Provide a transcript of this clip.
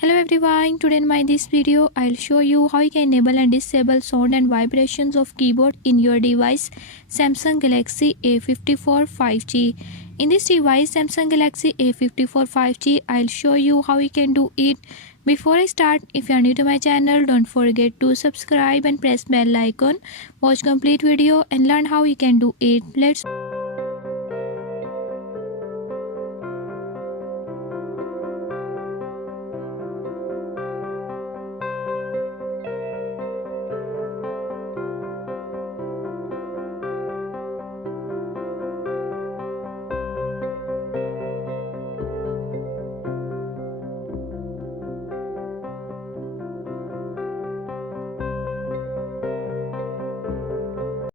Hello everyone, today in my this video I'll show you how you can enable and disable sound and vibrations of keyboard in your device Samsung Galaxy A54 5G. In this device Samsung Galaxy A54 5G, I'll show you how you can do it. Before I start, if you are new to my channel, don't forget to subscribe and press bell icon. Watch complete video and learn how you can do it. Let's